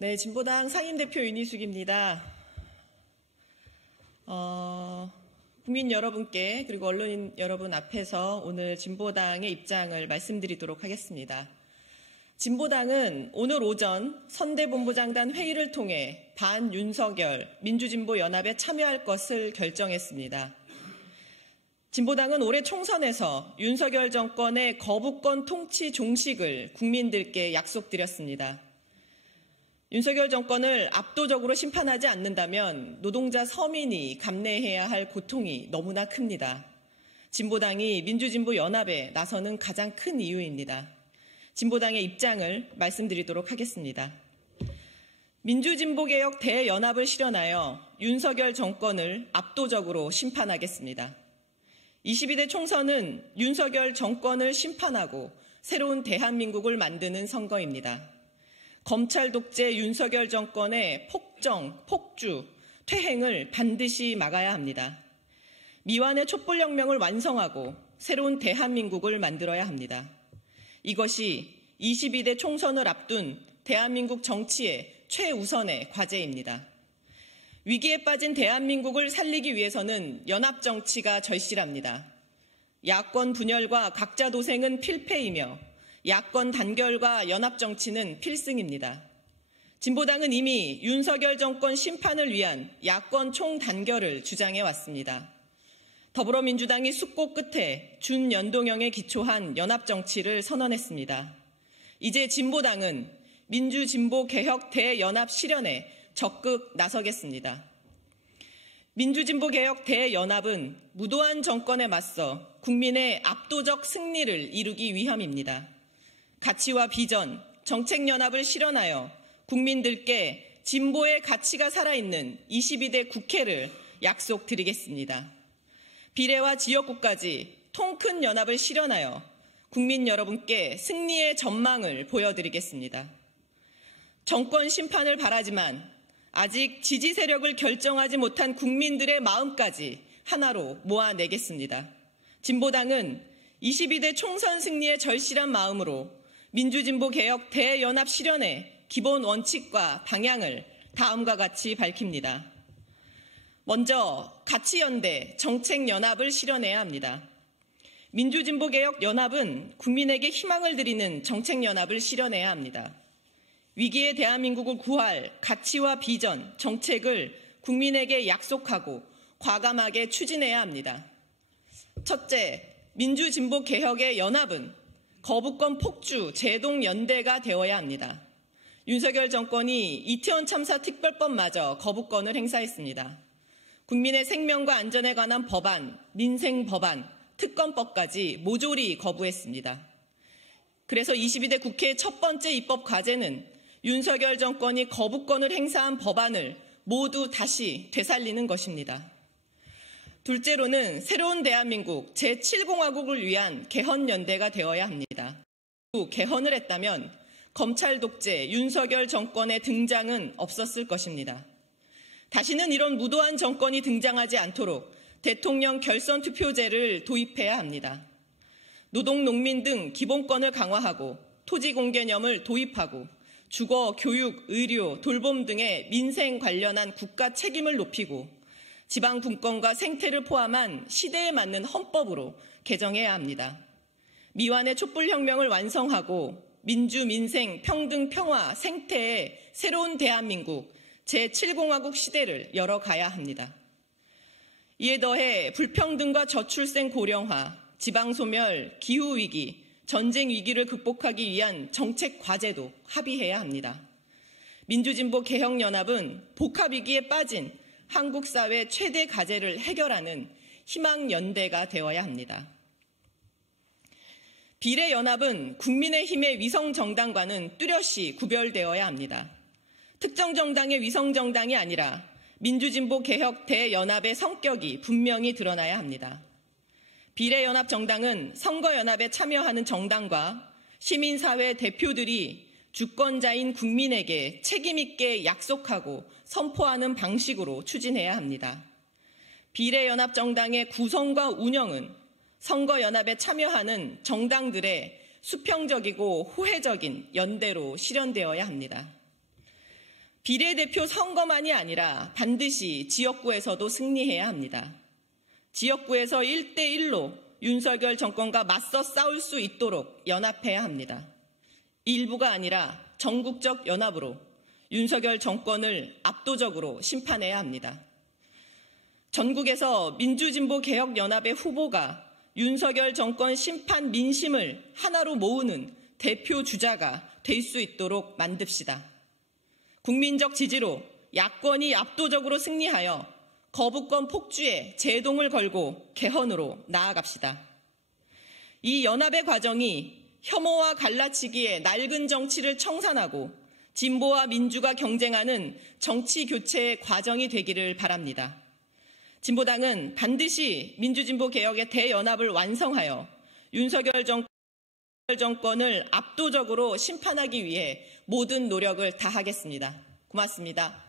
네, 진보당 상임대표 윤희숙입니다. 국민 여러분께 그리고 언론인 여러분 앞에서 오늘 진보당의 입장을 말씀드리도록 하겠습니다. 진보당은 오늘 오전 선대본부장단 회의를 통해 반윤석열 민주진보연합에 참여할 것을 결정했습니다. 진보당은 올해 총선에서 윤석열 정권의 거부권 통치 종식을 국민들께 약속드렸습니다. 윤석열 정권을 압도적으로 심판하지 않는다면 노동자 서민이 감내해야 할 고통이 너무나 큽니다. 진보당이 민주진보연합에 나서는 가장 큰 이유입니다. 진보당의 입장을 말씀드리도록 하겠습니다. 민주진보개혁 대연합을 실현하여 윤석열 정권을 압도적으로 심판하겠습니다. 22대 총선은 윤석열 정권을 심판하고 새로운 대한민국을 만드는 선거입니다. 검찰 독재 윤석열 정권의 폭정, 폭주, 퇴행을 반드시 막아야 합니다. 미완의 촛불혁명을 완성하고 새로운 대한민국을 만들어야 합니다. 이것이 22대 총선을 앞둔 대한민국 정치의 최우선의 과제입니다. 위기에 빠진 대한민국을 살리기 위해서는 연합정치가 절실합니다. 야권 분열과 각자 도생은 필패이며 야권 단결과 연합정치는 필승입니다. 진보당은 이미 윤석열 정권 심판을 위한 야권 총단결을 주장해왔습니다. 더불어민주당이 숙고 끝에 준연동형에 기초한 연합정치를 선언했습니다. 이제 진보당은 민주진보개혁 대연합 실현에 적극 나서겠습니다. 민주진보개혁 대연합은 무도한 정권에 맞서 국민의 압도적 승리를 이루기 위함입니다. 가치와 비전, 정책연합을 실현하여 국민들께 진보의 가치가 살아있는 22대 국회를 약속드리겠습니다. 비례와 지역구까지 통큰 연합을 실현하여 국민 여러분께 승리의 전망을 보여드리겠습니다. 정권 심판을 바라지만 아직 지지 세력을 결정하지 못한 국민들의 마음까지 하나로 모아내겠습니다. 진보당은 22대 총선 승리의 절실한 마음으로 민주진보개혁 대연합 실현의 기본 원칙과 방향을 다음과 같이 밝힙니다. 먼저 가치연대, 정책연합을 실현해야 합니다. 민주진보개혁연합은 국민에게 희망을 드리는 정책연합을 실현해야 합니다. 위기의 대한민국을 구할 가치와 비전, 정책을 국민에게 약속하고 과감하게 추진해야 합니다. 첫째, 민주진보개혁의 연합은 거부권 폭주, 제동연대가 되어야 합니다. 윤석열 정권이 이태원 참사 특별법마저 거부권을 행사했습니다. 국민의 생명과 안전에 관한 법안, 민생 법안, 특검법까지 모조리 거부했습니다. 그래서 22대 국회의 첫 번째 입법 과제는 윤석열 정권이 거부권을 행사한 법안을 모두 다시 되살리는 것입니다. 둘째로는 새로운 대한민국 제7공화국을 위한 개헌연대가 되어야 합니다. 개헌을 했다면 검찰 독재 윤석열 정권의 등장은 없었을 것입니다. 다시는 이런 무도한 정권이 등장하지 않도록 대통령 결선 투표제를 도입해야 합니다. 노동, 농민 등 기본권을 강화하고 토지 공개념을 도입하고 주거, 교육, 의료, 돌봄 등의 민생 관련한 국가 책임을 높이고 지방 분권과 생태를 포함한 시대에 맞는 헌법으로 개정해야 합니다. 미완의 촛불혁명을 완성하고 민주, 민생, 평등, 평화, 생태의 새로운 대한민국 제7공화국 시대를 열어가야 합니다. 이에 더해 불평등과 저출생 고령화, 지방소멸, 기후위기, 전쟁 위기를 극복하기 위한 정책 과제도 합의해야 합니다. 민주진보개혁연합은 복합위기에 빠진 한국 사회 최대 과제를 해결하는 희망연대가 되어야 합니다. 비례연합은 국민의힘의 위성정당과는 뚜렷이 구별되어야 합니다. 특정 정당의 위성정당이 아니라 민주진보개혁 대연합의 성격이 분명히 드러나야 합니다. 비례연합 정당은 선거연합에 참여하는 정당과 시민사회 대표들이 주권자인 국민에게 책임있게 약속하고 선포하는 방식으로 추진해야 합니다. 비례연합 정당의 구성과 운영은 선거연합에 참여하는 정당들의 수평적이고 호혜적인 연대로 실현되어야 합니다. 비례대표 선거만이 아니라 반드시 지역구에서도 승리해야 합니다. 지역구에서 1대1로 윤석열 정권과 맞서 싸울 수 있도록 연합해야 합니다. 일부가 아니라 전국적 연합으로 윤석열 정권을 압도적으로 심판해야 합니다. 전국에서 민주진보개혁연합의 후보가 윤석열 정권 심판 민심을 하나로 모으는 대표 주자가 될 수 있도록 만듭시다. 국민적 지지로 야권이 압도적으로 승리하여 거부권 폭주에 제동을 걸고 개헌으로 나아갑시다. 이 연합의 과정이 혐오와 갈라치기의 낡은 정치를 청산하고 진보와 민주가 경쟁하는 정치 교체의 과정이 되기를 바랍니다. 진보당은 반드시 민주진보개혁의 대연합을 완성하여 윤석열 정권을 압도적으로 심판하기 위해 모든 노력을 다하겠습니다. 고맙습니다.